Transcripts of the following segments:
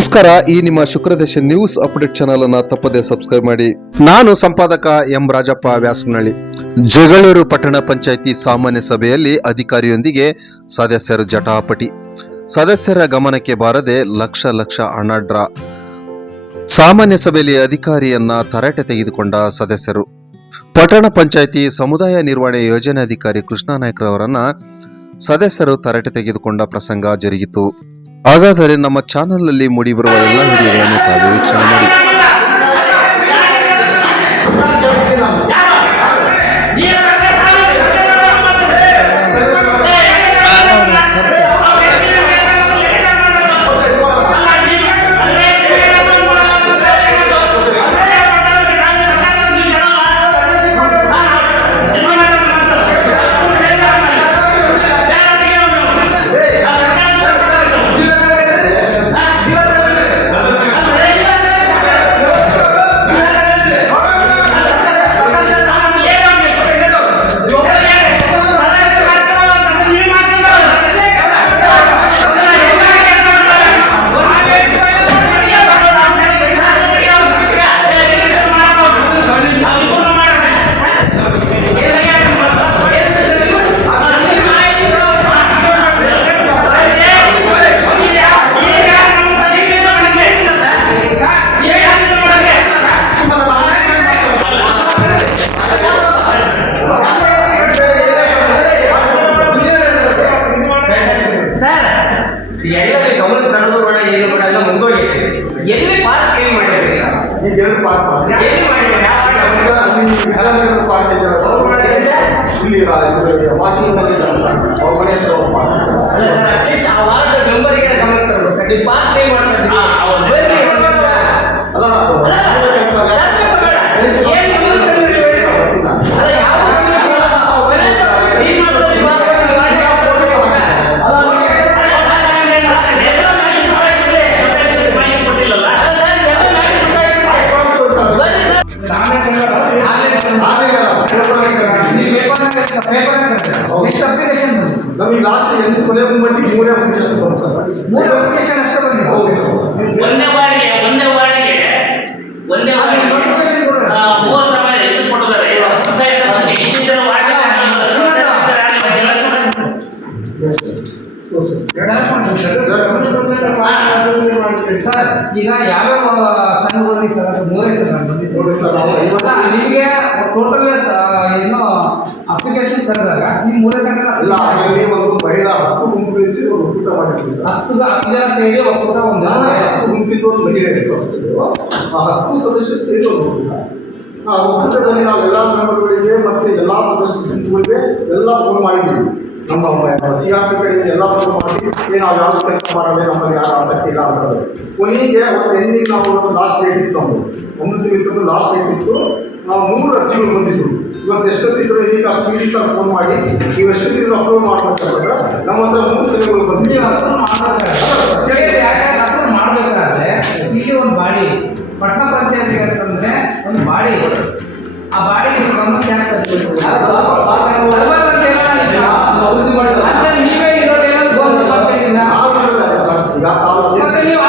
ನಮಸ್ಕಾರ. ಈ ನಿಮ್ಮ ಶುಕ್ರದೇಶ ನ್ಯೂಸ್ ಅಪ್ಡೇಟ್ ಚಾನಲ್ ಅನ್ನ ತಪ್ಪದೆ ಸಬ್ಸ್ಕ್ರೈಬ್ ಮಾಡಿ. ನಾನು ಸಂಪಾದಕ ಎಂ ರಾಜಪ್ಪ ವ್ಯಾಸನಹಳ್ಳಿ. ಜಗಳೂರು ಪಟ್ಟಣ ಪಂಚಾಯಿತಿ ಸಾಮಾನ್ಯ ಸಭೆಯಲ್ಲಿ ಅಧಿಕಾರಿಯೊಂದಿಗೆ ಸದಸ್ಯರು ಜಟಾಪಟಿ. ಸದಸ್ಯರ ಗಮನಕ್ಕೆ ಬಾರದೆ ಲಕ್ಷ ಹಣ ಡ್ರಾ. ಸಾಮಾನ್ಯ ಸಭೆಯಲ್ಲಿ ಅಧಿಕಾರಿಯನ್ನ ತರಾಟೆ ತೆಗೆದುಕೊಂಡ ಸದಸ್ಯರು. ಪಟ್ಟಣ ಪಂಚಾಯಿತಿ ಸಮುದಾಯ ನಿರ್ವಹಣೆ ಯೋಜನಾಧಿಕಾರಿ ಕೃಷ್ಣ ನಾಯ್ಕರವರನ್ನ ಸದಸ್ಯರು ತರಾಟೆ ತೆಗೆದುಕೊಂಡ ಪ್ರಸಂಗ ಜರುಗಿತು. ಹಾಗಾದರೆ ನಮ್ಮ ಚಾನೆಲ್ನಲ್ಲಿ ಮೂಡಿಬರುವ ಎಲ್ಲ ವಿಡಿಯೋಗಳನ್ನು ತಾವು ವೀಕ್ಷಣೆ ಮಾಡಿ. ಎಲ್ಲರೂ ಗಮನ ತರೋದು ಬೇಡ, ಏನು ಬೇಡ, ಎಲ್ಲ ಮುಂದೋಗಿ ಎಲ್ಲಿ ಪಾರ್ಕ್ ಕ್ಲೀನ್ ಮಾಡಿದ್ದೀರಾ? ಈಗ ಎರಡು ಪಾರ್ಕ್ ಎಲ್ಲಿ ಮಾಡಿದ್ದೀರಾ? ಪಾರ್ಕ್ ಇಲ್ಲಿ ವಾಷಿಂಗ್ ಅವ್ರ ಮನೆ ಹತ್ರ ಅಲ್ಲ ಸರ್, ಅಟ್ಲೀಸ್ಟ್ ಆ ವಾರ್ಡ್ ಮೆಂಬರ್ಗೆ ಗಮನ ತರಬೇಕು. ನೀವು ಪಾರ್ಕ್ ಕ್ಲೀನ್ ಮಾಡ್ತಾ ಇದ್ದೀರಾ? ನಮಗೆ ಲಾಸ್ಟ್ ಕೊನೆ ಮುಂಬತ್ತಿ ಮೂರೇ ಅಪ್ಲಿಕೇಶನ್ ಬಂತು ಸರ್. ಮೂರು ಅಪ್ಲಿಕೇಶನ್ ಅಷ್ಟೇ ಬಂದಿದೆ. ಹೌದು ಸರ್. ಒಂದೇ ವಾರ್ಡ್ಗೆ ನೋಟಿಫಿಕೇಶನ್ ಕೊಡ್ರಿ. 3 ಸಮಯ ಎದ್ದು ಕೊಟ್ಟಿದ್ದಾರೆ. ಇನ್ನಿತರ ವಾರ್ಡ್ಗೆ ಸರ್, ಈಗ ಯಾವ್ಯಾವ ಸಂಘಗಳಲ್ಲಿ ಸರ್? ಮೂರೇ ಸರ್ ನೋಡಿ ಸರ್, ನಾವು ನಿಮಗೆ ಟೋಟಲ್ ಏನೋ ಅಪ್ಲಿಕೇಶನ್ ಕರೆದಾಗ ನೀವು ಮೂರೇ ಸಂಘ ಇಲ್ಲ, ಅದರಲ್ಲಿ ಒಂದು ಮಹಿಳಾ 10 ಗುಂಪು ಬೆಳೆಸಿ ಒಂದು ಒಕ್ಕೂಟ ಮಾಡಿದ್ವಿ ಸರ್. 10 ಜನ ಸೇರಿ ಒಕ್ಕೂಟ ಒಂದು 10 ಗುಂಪಿದ್ದು ಒಂದು ಮಹಿಳೆ ಸದಸ್ಯರು, ಆ 10 ಸದಸ್ಯರು ಸೇರಿ ಒಂದು ಒಕ್ಕೂಟ. ಆ ಒಕ್ಕೂಟದಲ್ಲಿ ನಾವು ಎಲ್ಲ ಮೆಂಬರ್ಗಳಿಗೆ ಮತ್ತು ಎಲ್ಲ ಸದಸ್ಯ ಗುಂಪುಗಳಿಗೆ ಎಲ್ಲ ಫೋನ್ ಮಾಡಿದ್ದೀವಿ. ನಮ್ಮ CRP ಕಡೆಯಿಂದ ಎಲ್ಲ ಫೋನ್ ಮಾಡಿಸಿ ನಾವು ಯಾವ ಕೆಲಸ ಮಾಡೋದೇ ನಮ್ಮಲ್ಲಿ ಯಾರು ಆಸಕ್ತಿ ಇಲ್ಲ ಅಂತಂದ್ರೆ ಕೊನೆಗೆ ಒಂದು ಎಂದಿಗೆ ನಾವು ಒಂದು ಲಾಸ್ಟ್ ಡೇಟ್ ಇತ್ತು, ಒಂದು ತಿಂಗಳು ಲಾಸ್ಟ್ ಡೇಟ್ ಇತ್ತು. ನಾವು 3 ಅರ್ಜಿಗಳು ಬಂದಿದ್ವು. ಇವತ್ತು ಎಷ್ಟೊತ್ತಿದ್ರು ಈಗ ಅಷ್ಟು ಮೀಟಿಂಗ್ ಸರ್ ಫೋನ್ ಮಾಡಿ ನೀವು ಎಷ್ಟೊತ್ತಿದ್ರು ಅಪ್ರೂವ್ ಮಾಡ್ಬೇಕಂದ್ರೆ ನಮ್ಮ ಹತ್ರ 3 ಸಲಹೆಗಳು ಬಂದಿದ್ದೀವಿ. ಮಾಡಬೇಕಾದ್ರೆ ಇಲ್ಲಿ ಒಂದು ಬಾಡಿ ಪಟ್ಟಣ ಪಂಚಾಯತ್ ಅಂತಂದ್ರೆ ಒಂದು ಬಾಡಿ, ಆ ಬಾಡಿ ಗಮನಕ್ಕೆ ಯಾಕೆ ನೀವೇ ಇರೋದು ಏನೋ ಗೋಲ್ ಮಾಡ್ತಿದ್ದೀರಾ? ಮತ್ತೆ ನೀವು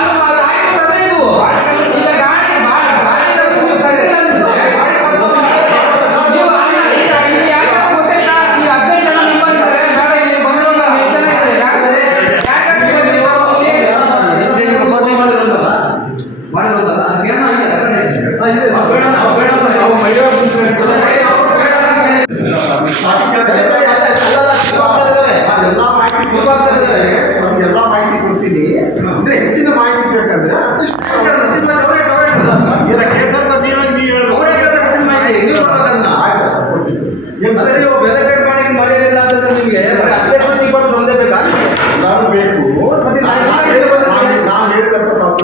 ನಮಗೆಲ್ಲ ಮಾಹಿತಿ ಕೊಡ್ತೀನಿ. ಅಂದರೆ ಹೆಚ್ಚಿನ ಮಾಹಿತಿ ಬೇಕಂದ್ರೆ ನಾನು ಬೇಕು ಮತ್ತೆ ನಾವು ಹೇಳಿದಂತ ತಾವು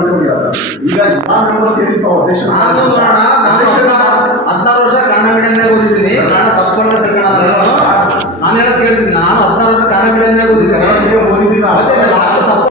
ಸರ್. ಈಗ ಎಲ್ಲ ಮೆಂಬರ್ ಸೇರಿ ತಾವು ಅಧ್ಯಕ್ಷ 16 ವರ್ಷ ಕನ್ನಡ ಮೀಡಿಯಂದಾಗ ಓದಿದ್ದೀನಿ. ಕನ್ನಡ ತಪ್ಪಂತ ನಾನು ಹೇಳೋದು ಕೇಳ್ತೀನಿ. ನಾನು 16 ವರ್ಷ ಕನ್ನಡ ಮೀಡಿಯಂದಾಗ ಓದಿದ್ದೀನಿ. ಓದಿದ್ದೀನಿ.